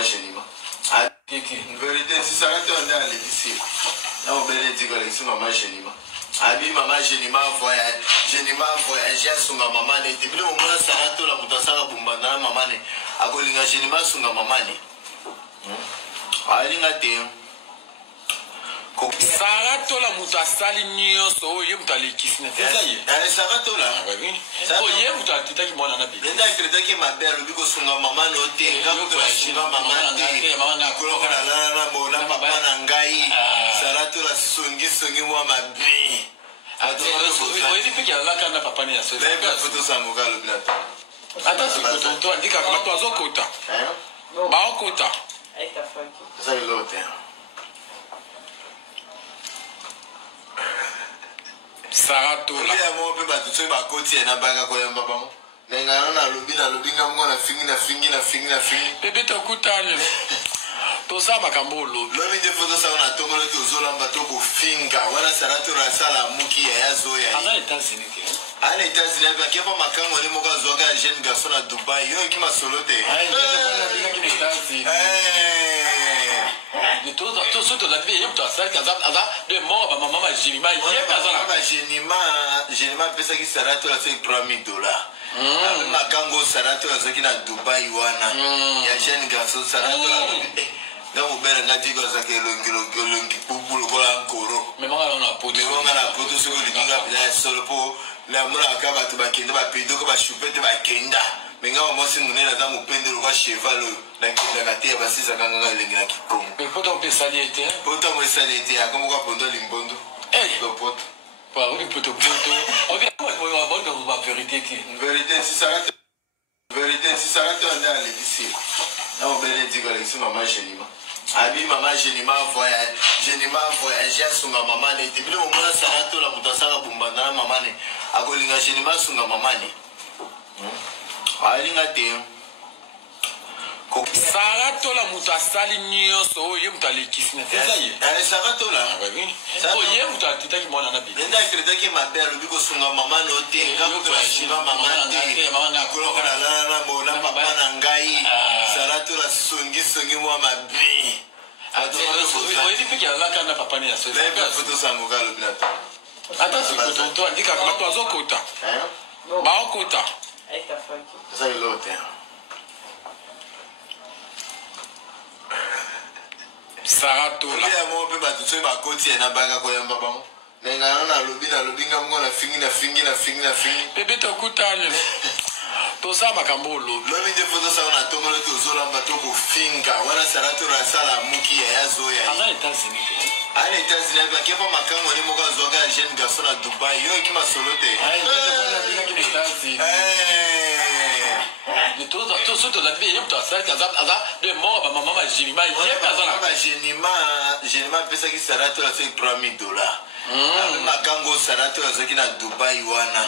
Génima. En vérité, si ça reste un dans l'édition, là on peut dire que c'est maman Génima. Abi maman Génima voyagé sur ma maman. Et puis le moment ça reste la mutasa bumbana maman. Akolinga Génima sur ma maman. Alinga te. Sarato la mutasali nyonso oye mutali kisine tezaye. Sarato la. Oye mutatita ki mwana nabi. Nenda kreta ki mabelo biko sunga mama no te ngapo sunga mama te. Mama koloka la mona papa na ngai. Sarato la songi mwa mabi. Oye piki ala kana papa ni aso. Leka foto sango kalo blata. Ata sikoto to andika kama to azokota. Ba okota. Aita faki. Ça il l'autre. Sarato la. Ya mo pe ba tutso ba koti na banga ko yamba ba mo. Nenga na lobi ngamo na fingi. Bebe to kutani. To sa makambo lobi. Lobi de foto sa na to ngolo to zola mba to ko finga. Wana Sarato la sala muki ya zo ya. Ana États-Unis ke. Ana États-Unis ba kepa makango ni moka zo ka jeune garçon na Dubai. Yo ki masolote. De tout ce que la vie est ça de mort maman Génima Génima pesa ki Sarato la c'est $3000. Avec makango Sarato la zaki na Dubai wana. Ya jeune garçon Sarato la Ngamu bere ngati ko zake longi pupulo ko la nkoro. Mais moi on a poto. Mais on a la poto so ko dinga bila solo po la mura akaba to bakenda ba pido ko ba chupete ba kenda. Menga mo singune na zamu pendelo kwa cheval na kenda kati ba sisa kanga lengi na kikongo. Mais poto pe saliete. Poto mo saliete akomo kwa pondo limbondo. To poto. Pas oui poto. On vient moi on va bonne ba vérité qui. Vérité si ça rate. Vérité si ça rate on a l'édition. Là on peut dire que c'est maman Génima. Abi maman Génima voyagé sur ma maman. Et puis le moment ça rate la mutasa bumbana maman. Akolinga Génima sur ma maman. Alinga te. Sarato la mutasali nyonso oye mutali kisine tezaye. Sarato la. Oye mutatita ki mwana nabi. Nenda kreta ki mabelo biko sunga mama no te ngapo sunga mama te. Mama koloka la mona papa na ngai. Sarato la songi mwa mabi. Oye piki ala kana papa ni aso. Leka foto sango kalo blata. Ata sikoto to andika kama to azokota. Ba okota. Aita faki. Ça il l'autre. Sarato la. Ya mo pe ba tutso ba koti na banga ko yamba ba mo. Nenga na lobi ngamo na fingi. Bebe to kutani. To sa makambo lobi. Lobi de foto sa na to ngolo to zola mba to ko finga. Wana Sarato la sala muki ya zo ya. Ana États-Unis ke. Ana États-Unis ba kepa makango ni moka zo ka jeune garçon na Dubai. Yo ki masolote. De tout ce que la vie est ça de mort maman Génima Génima pesa ki Sarato la c'est $3000. Avec makango Sarato la zaki na Dubai wana.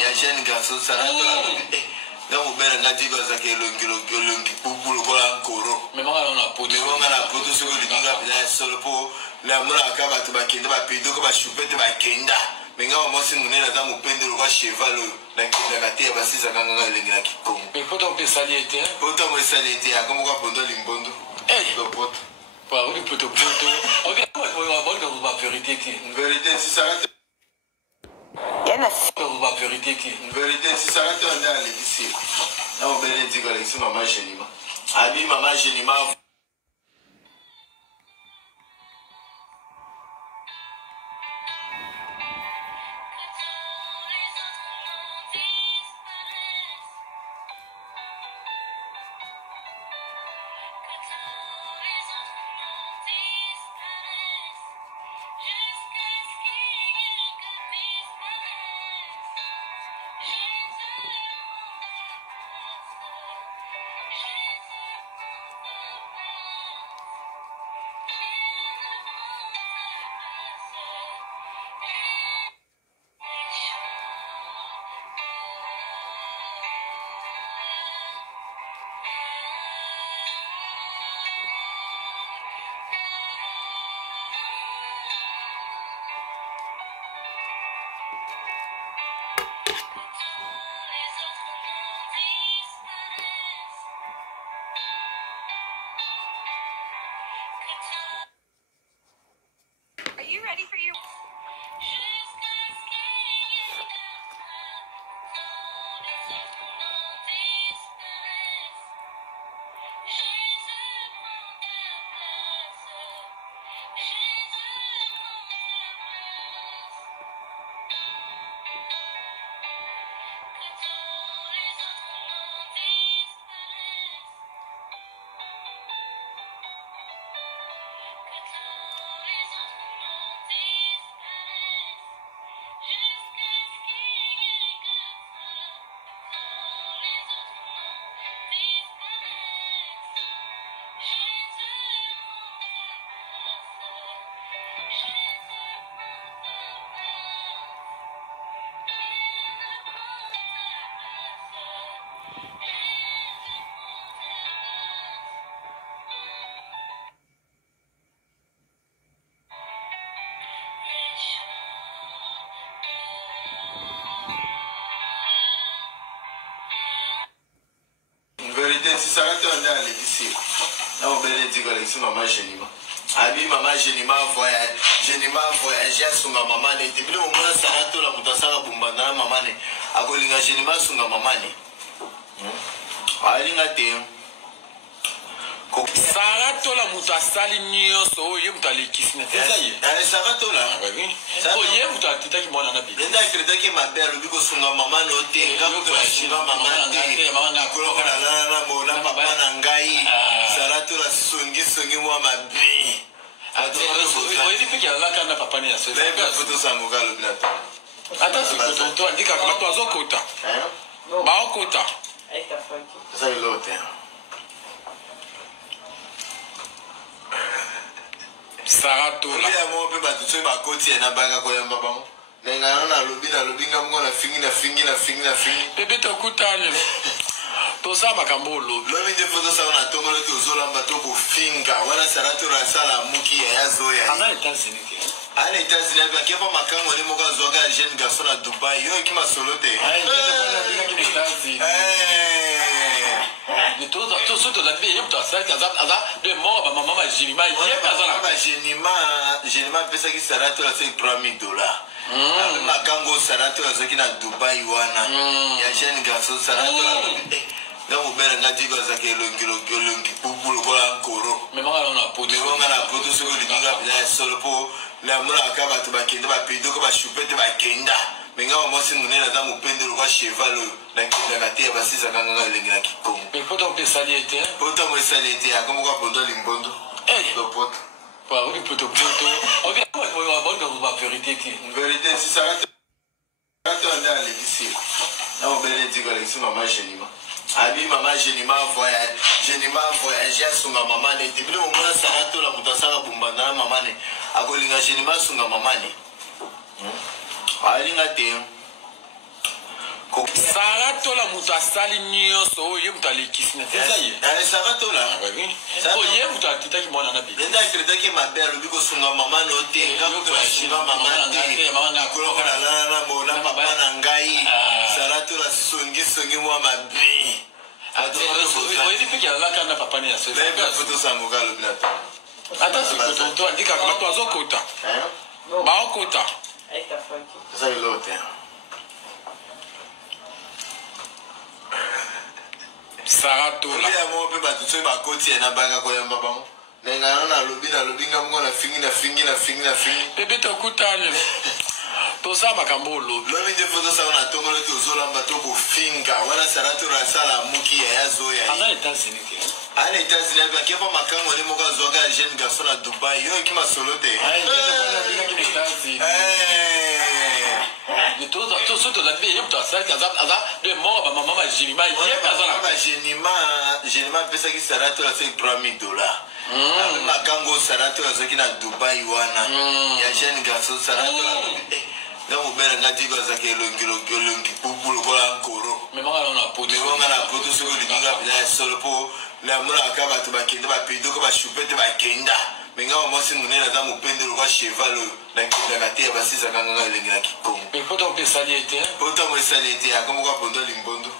Ya jeune garçon Sarato la ngamu bere ngati ko zake longi pupulo ko la nkoro. Mais moi on a poto. Mais on a la poto so ko dinga bila solo po la mura akaba to bakenda ba pido ko ba chupete ba kenda. Menga mo singune na zamu pendelo kwa cheval na kenda kati ba sisa kanga lengi na kikongo. Mais poto pe saliete. Poto mo saliete akomo kwa pondo limbondo. To poto. Pas oui poto. On vient moi on va bonne ba vérité qui. Vérité si ça rate. Yana Ba vérité qui. Vérité si ça rate on a l'édition. Là on peut dire que c'est maman Génima. Abi maman Génima sarate on a l'épicerie. Là, on belle dit que maman Génima. Abi maman Génima voyagé sur ma maman. Et depuis le moment où Sarato la Moutasara Bumbana, maman, a Golinga Génima sur ma maman. Sarato la Moutasali Nyoso, Yemtali Kisne. Sarato là. Oh, Yemtali Titaki Monanabi. Nenda crédit que ma belle, lui, que maman noté, maman Sarato la songi moi ma vie. Attends, Saratola. Bébé tokutani. Tosa makambolo. Lomi de photo ça on a tomé le tozola bateau pour finga. Voilà Saratola sala muki ya zoya. Ana États-Unis. Ana États-Unis ba kepa makango ni moka zoga jeune garçon à Dubaï. Yo qui m'a soloté. De tout ce la vie, il y a de mort, maman, Génima, Génima, pesa qui Saratola c'est $3000. Makango Saratola c'est qui na Dubaï wana. Ya jeune garçon Saratola. Nga mubere nga digo zake longi pupulo kola nkoro. Mais moi on a poté. Mais on a la poté sur le dinga bila solo po la mura akaba to bakenda ba pido ko ba chupete ba kenda. Mais nga mo sinune na zamu pendelo kwa cheval na kenda kate ba sisa kanga lengi na kikongo. Mais poto pe saliete. Poto mo saliete akomo kwa pondo limbondo. Do poto. Pas oui poto. OK, quoi on va voir dans la vérité qui. Vérité si ça rate. Rate on a l'épicerie. Là on belle dit que maman Génima. Abi maman Génima voyagé sur ma maman. Et depuis le moment où Sarato la Moutasara Bumbana, maman, a Golinga Génima sur ma maman. Sarato la Moutasali Nyoso, Yemtali Kisne. Sarato là. Oh, Yemtali Titaki Monanabi. Nenda crédit que ma belle, lui, que maman noté, maman, Sarato la songi moi ma vie. Attends, il y a la canne à papa. Attends, toi, dis qu'à toi, Zokota. Baokota. Ça est l'autre. Saratola. Il y a mon peu de ma côté et na baga kwa yamba bango. Nenga na lobi nga mko na fingi. Bébé tokutani. Tosa makambolo. Lomi de photo ça on a tomé le tozola bateau pour finga. Voilà Saratola sala muki ya zoya. Ana États-Unis. Ana États-Unis ba kepa makango ni moka zoga jeune garçon à Dubaï. Yo qui m'a soloté. De tout ce la vie, il y a de mort, maman, Génima, Génima pesa qui Saratola c'est $3000. Makango Saratola c'est qui na Dubaï wana. Ya jeune garçon Saratola. Nga mubere nga digo zake longi pupulo kola nkoro. Mais moi on a poté. Mais on a la poté sur le dinga bila solo po la mura akaba to bakenda ba pido ko ba chupete ba kenda. Mais nga mo sinune na zamu pendelo kwa cheval na kenda kate ba sisa kanga lengi na kikongo. Mais poto pe saliete. Poto mo saliete akomo kwa pondo limbondo.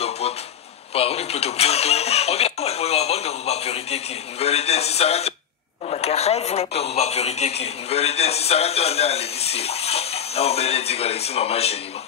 Do poto. Pas oui poto. OK, quoi on va voir dans la vérité qui. Vérité si ça rate. Dans la vérité qui. Vérité si ça rate on a l'épicerie. Là on belle dit que maman Génima.